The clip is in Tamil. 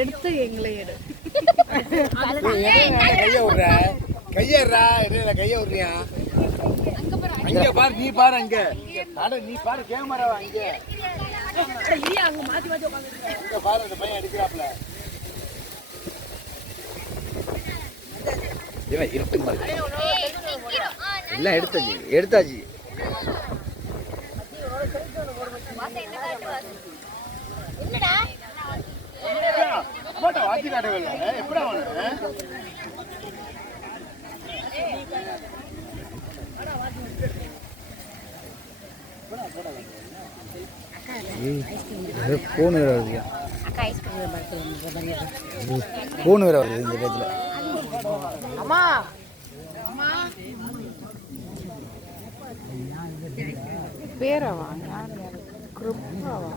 எடுத்து எங்களை எடு. கைய விடுற கையறா என்ன கைய விடுறியா? அங்க பாரு, நீ பாரு, அங்க நீ பாரு கேமரா அங்க பாரு, அந்த பையன் அடிக்கிறாப்ல. இருட்டு மாதிரி எல்லாம் எடுத்தாச்சு. வாத்தி காட்டவில்லை எப்படி போன் வேற வருது. போன் வேற வருது இந்த இடத்துல. அம்மா பேரவா குரூப்பாவா